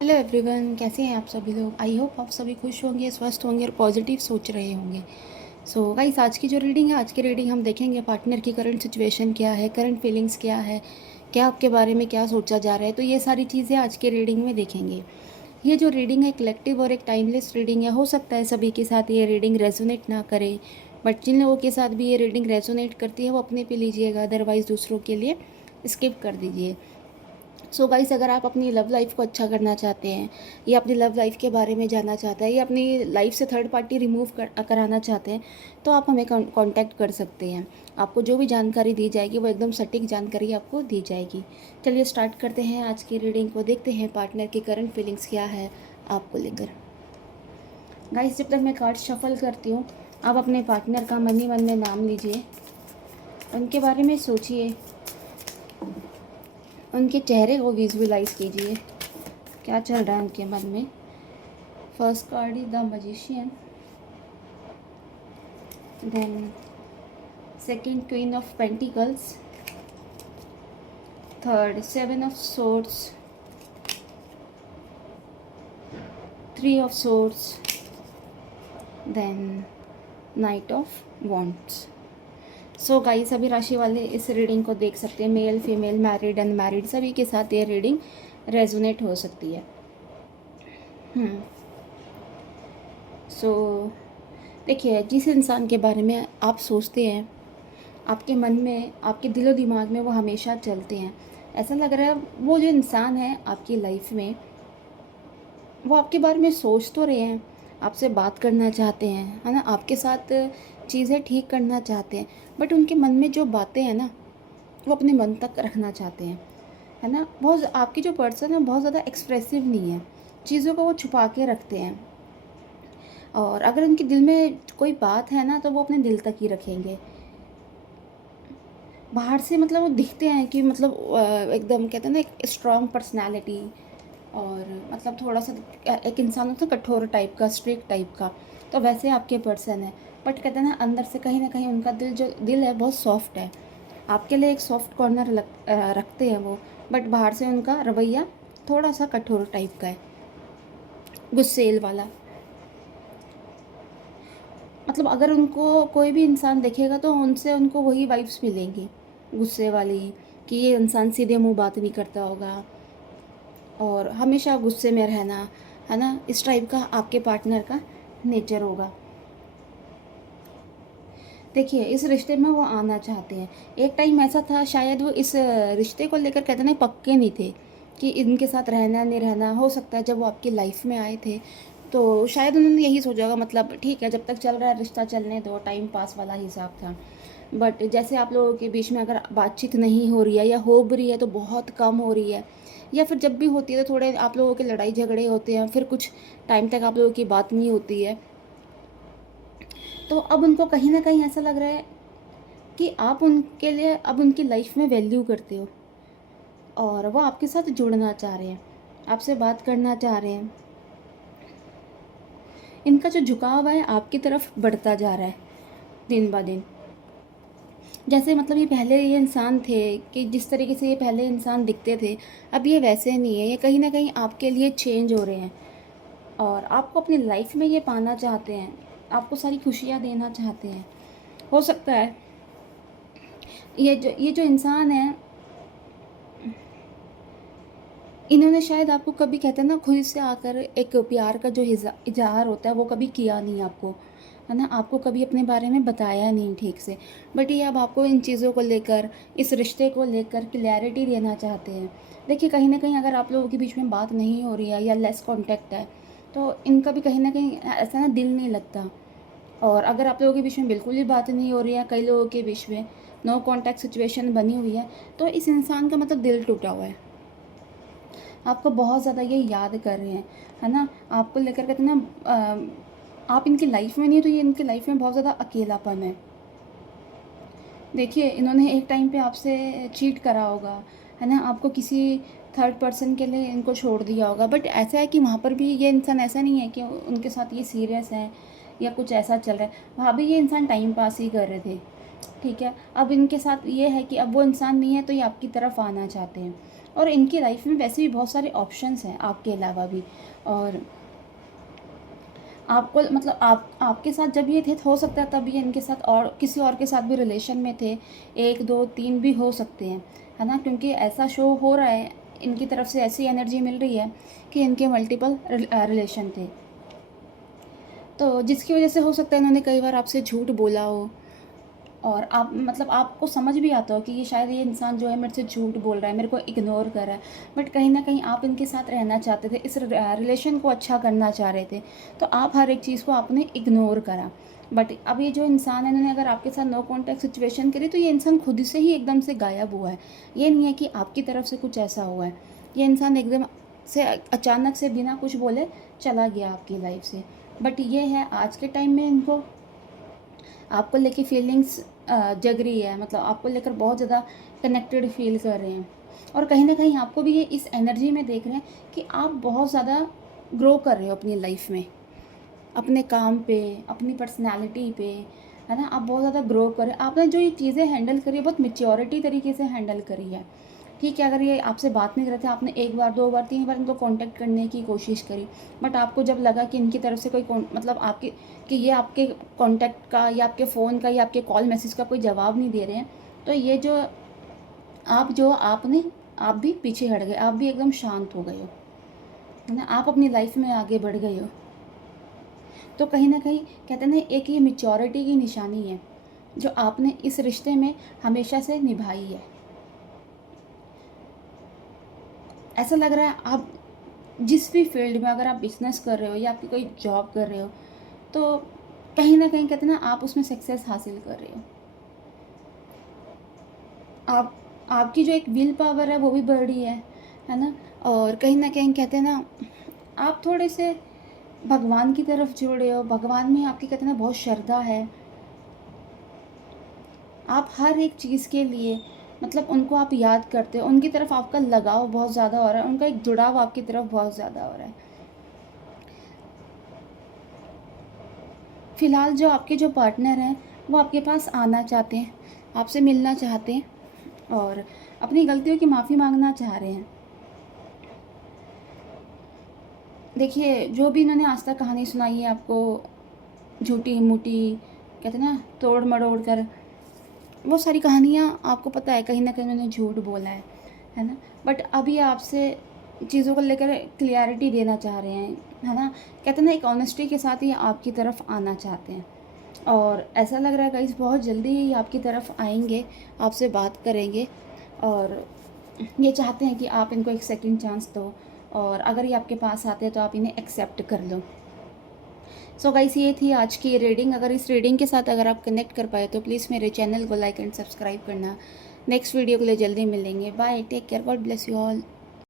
Hello everyone, कैसे हैं आप सभी लोग। आई होप आप सभी खुश होंगे, स्वस्थ होंगे और पॉजिटिव सोच रहे होंगे। सो गाइस, आज की जो रीडिंग है, आज की रीडिंग हम देखेंगे पार्टनर की करंट सिचुएशन क्या है, करंट फीलिंग्स क्या है, क्या आपके बारे में क्या सोचा जा रहा है। तो ये सारी चीज़ें आज की रीडिंग में देखेंगे। ये जो रीडिंग है कलेक्टिव और एक टाइमलेस रीडिंग है। हो सकता है सभी के साथ ये रीडिंग रेजोनेट ना करे, बट जिन लोगों के साथ भी ये रीडिंग रेजोनेट करती है वो अपने पे लीजिएगा, अदरवाइज़ दूसरों के लिए स्किप कर दीजिए। सो गाइस, अगर आप अपनी लव लाइफ को अच्छा करना चाहते हैं या अपनी लव लाइफ के बारे में जानना चाहते हैं या अपनी लाइफ से थर्ड पार्टी रिमूव कराना चाहते हैं, तो आप हमें कांटेक्ट कर सकते हैं। आपको जो भी जानकारी दी जाएगी वो एकदम सटीक जानकारी आपको दी जाएगी। चलिए स्टार्ट करते हैं आज की रीडिंग को। देखते हैं पार्टनर की करंट फीलिंग्स क्या है आपको लेकर। गाइस, जब तक मैं कार्ड शफल करती हूँ, आप अपने पार्टनर का मन ही मन में नाम लीजिए, उनके बारे में सोचिए, उनके चेहरे को विजुअलाइज कीजिए, क्या चल रहा है उनके मन में। First card is the magician, then second queen of pentacles, third seven of swords, three of swords, then knight of wands. So guys, सभी राशि वाले इस रीडिंग को देख सकते हैं। मेल, फीमेल, मैरिड, अनमैरिड, सभी के साथ ये रीडिंग रेजोनेट हो सकती है। सो देखिए, जिस इंसान के बारे में आप सोचते हैं, आपके मन में, आपके दिलो दिमाग में वो हमेशा चलते हैं। ऐसा लग रहा है वो जो इंसान है आपकी लाइफ में, वो आपके बारे में सोच तो रहे हैं, आपसे बात करना चाहते हैं, है ना, आपके साथ चीज़ें ठीक करना चाहते हैं, बट उनके मन में जो बातें हैं ना, वो अपने मन तक रखना चाहते हैं, है ना। बहुत आपकी जो पर्सन है बहुत ज़्यादा एक्सप्रेसिव नहीं है, चीज़ों को वो छुपा के रखते हैं। और अगर उनके दिल में कोई बात है ना, तो वो अपने दिल तक ही रखेंगे। बाहर से मतलब वो दिखते हैं कि मतलब एकदम कहते हैं ना, एक स्ट्रॉन्ग पर्सनालिटी, और मतलब थोड़ा सा एक इंसान होता है कठोर टाइप का, स्ट्रिक्ट टाइप का, तो वैसे आपके पर्सन है। बट कहते हैं ना, अंदर से कहीं ना कहीं उनका दिल है बहुत सॉफ्ट है, आपके लिए एक सॉफ्ट कॉर्नर रखते हैं वो। बट बाहर से उनका रवैया थोड़ा सा कठोर टाइप का है, गुस्सेल वाला। मतलब अगर उनको कोई भी इंसान देखेगा तो उनसे उनको वही वाइब्स मिलेंगी, गुस्से वाली, कि ये इंसान सीधे मुंह बात नहीं करता होगा और हमेशा गुस्से में रहना, है ना, इस टाइप का आपके पार्टनर का नेचर होगा। देखिए, इस रिश्ते में वो आना चाहते हैं। एक टाइम ऐसा था, शायद वो इस रिश्ते को लेकर कहते नहीं, पक्के नहीं थे कि इनके साथ रहना नहीं रहना। हो सकता है जब वो आपकी लाइफ में आए थे तो शायद उन्होंने यही सोचा होगा, मतलब ठीक है, जब तक चल रहा है रिश्ता चलने दो, टाइम पास वाला हिसाब था। बट जैसे आप लोगों के बीच में अगर बातचीत नहीं हो रही है या हो भी रही है तो बहुत कम हो रही है, या फिर जब भी होती है तो थोड़े आप लोगों के लड़ाई झगड़े होते हैं, फिर कुछ टाइम तक आप लोगों की बात नहीं होती है, तो अब उनको कहीं ना कहीं ऐसा लग रहा है कि आप उनके लिए अब उनकी लाइफ में वैल्यू करते हो, और वो आपके साथ जुड़ना चाह रहे हैं, आपसे बात करना चाह रहे हैं। इनका जो झुकाव है आपकी तरफ बढ़ता जा रहा है दिन ब दिन। जैसे मतलब ये पहले ये इंसान थे कि जिस तरीके से ये पहले इंसान दिखते थे, अब ये वैसे नहीं है। ये कहीं ना कहीं आपके लिए चेंज हो रहे हैं और आपको अपनी लाइफ में ये पाना चाहते हैं, आपको सारी खुशियाँ देना चाहते हैं। हो सकता है ये जो इंसान है, इन्होंने शायद आपको कभी कहते हैं ना, खुद से आकर एक प्यार का जो इजहार होता है वो कभी किया नहीं आपको, है ना, आपको कभी अपने बारे में बताया नहीं ठीक से। बट ये अब आपको इन चीज़ों को लेकर, इस रिश्ते को लेकर क्लैरिटी देना चाहते हैं। देखिए, कहीं ना कहीं अगर आप लोगों के बीच में बात नहीं हो रही है या लेस कांटेक्ट है, तो इनका भी कहीं ना कहीं ऐसा ना दिल नहीं लगता। और अगर आप लोगों के बीच में बिल्कुल ही बात नहीं हो रही है, कई लोगों के बीच में नो कांटेक्ट सिचुएशन बनी हुई है, तो इस इंसान का मतलब दिल टूटा हुआ है, आपको बहुत ज़्यादा ये याद कर रहे हैं, है ना, आपको लेकर कहते हैं ना, आप इनकी लाइफ में नहीं, तो ये इनकी लाइफ में बहुत ज़्यादा अकेलापन है। देखिए, इन्होंने एक टाइम पे आपसे चीट करा होगा, है ना, आपको किसी थर्ड पर्सन के लिए इनको छोड़ दिया होगा। बट ऐसा है कि वहाँ पर भी ये इंसान ऐसा नहीं है कि उनके साथ ये सीरियस है या कुछ ऐसा चल रहा है, वहाँ भी ये इंसान टाइम पास ही कर रहे थे। ठीक है, अब इनके साथ ये है कि अब वो इंसान नहीं है तो ये आपकी तरफ आना चाहते हैं। और इनकी लाइफ में वैसे भी बहुत सारे ऑप्शंस हैं आपके अलावा भी। और आपको मतलब आपके साथ जब ये थे तो हो सकता है तब ये इनके साथ और किसी और के साथ भी रिलेशन में थे, 1 2 3 भी हो सकते हैं, है ना? क्योंकि ऐसा शो हो रहा है, इनकी तरफ से ऐसी एनर्जी मिल रही है कि इनके मल्टीपल रिलेशन थे। तो जिसकी वजह से हो सकता है इन्होंने कई बार आपसे झूठ बोला हो, और आप मतलब आपको समझ भी आता हो कि ये शायद ये इंसान जो है मेरे से झूठ बोल रहा है, मेरे को इग्नोर कर रहा है, बट कहीं ना कहीं आप इनके साथ रहना चाहते थे, इस रिलेशन को अच्छा करना चाह रहे थे, तो आप हर एक चीज़ को आपने इग्नोर करा। बट अब ये जो इंसान है, इन्होंने अगर आपके साथ नो कॉन्टैक्ट सिचुएशन करी, तो ये इंसान खुद से ही एकदम से गायब हुआ है। ये नहीं है कि आपकी तरफ से कुछ ऐसा हुआ है, ये इंसान एकदम से अचानक से बिना कुछ बोले चला गया आपकी लाइफ से। बट ये है आज के टाइम में इनको आपको लेके फीलिंग्स जग रही है, मतलब आपको लेकर बहुत ज़्यादा कनेक्टेड फील कर रहे हैं। और कहीं ना कहीं आपको भी ये इस एनर्जी में देख रहे हैं कि आप बहुत ज़्यादा ग्रो कर रहे हो अपनी लाइफ में, अपने काम पे, अपनी पर्सनालिटी पे, है ना? आप बहुत ज़्यादा ग्रो कर रहे हैं। आपने जो ये चीज़ें हैंडल करी है बहुत मेच्योरिटी तरीके से हैंडल करी है। ठीक है, अगर ये आपसे बात नहीं करते, आपने 1 बार 2 बार 3 बार इनको कांटेक्ट करने की कोशिश करी, बट आपको जब लगा कि इनकी तरफ से कोई मतलब आपके कि ये आपके कांटेक्ट का या आपके फ़ोन का या आपके कॉल मैसेज का कोई जवाब नहीं दे रहे हैं, तो ये जो आपने आप भी पीछे हट गए, आप भी एकदम शांत हो गए हो, है ना? आप अपनी लाइफ में आगे बढ़ गए हो। तो कहीं ना कहीं कहते हैं ना, एक ये मेच्योरिटी की निशानी है जो आपने इस रिश्ते में हमेशा से निभाई है। ऐसा लग रहा है आप जिस भी फील्ड में, अगर आप बिजनेस कर रहे हो या आपकी कोई जॉब कर रहे हो, तो कहीं ना कहीं कहते हैं ना, आप उसमें सक्सेस हासिल कर रहे हो। आप आपकी जो एक विल पावर है वो भी बढ़ रही है ना? और कहीं ना कहीं कहते हैं ना, आप थोड़े से भगवान की तरफ जुड़े हो, भगवान में आपकी कहते हैं ना बहुत श्रद्धा है। आप हर एक चीज़ के लिए मतलब उनको आप याद करते हो, उनकी तरफ आपका लगाव बहुत ज़्यादा हो रहा है, उनका एक जुड़ाव आपकी तरफ बहुत ज़्यादा हो रहा है। फ़िलहाल जो आपके जो पार्टनर हैं वो आपके पास आना चाहते हैं, आपसे मिलना चाहते हैं और अपनी गलतियों की माफ़ी मांगना चाह रहे हैं। देखिए, जो भी इन्होंने आज तक कहानी सुनाई है आपको, झूठी मूठी, कहते हैं ना तोड़ मरोड़ कर, वो सारी कहानियाँ आपको पता है कहीं न कहीं उन्होंने झूठ बोला है ना? बट अभी आपसे चीज़ों को लेकर क्लैरिटी देना चाह रहे हैं, है ना? कहते हैं ना, एक ऑनेस्टी के साथ ही आपकी तरफ आना चाहते हैं, और ऐसा लग रहा है गाइस बहुत जल्दी ही आपकी तरफ आएँगे, आपसे बात करेंगे, और ये चाहते हैं कि आप इनको एक सेकंड चांस दो, और अगर ये आपके पास आते हैं तो आप इन्हें एक्सेप्ट कर लो। सो गाइस, ये थी आज की रीडिंग। अगर इस रीडिंग के साथ अगर आप कनेक्ट कर पाए तो प्लीज़ मेरे चैनल को लाइक एंड सब्सक्राइब करना। नेक्स्ट वीडियो के लिए जल्दी मिलेंगे। Bye, take care, God bless you all.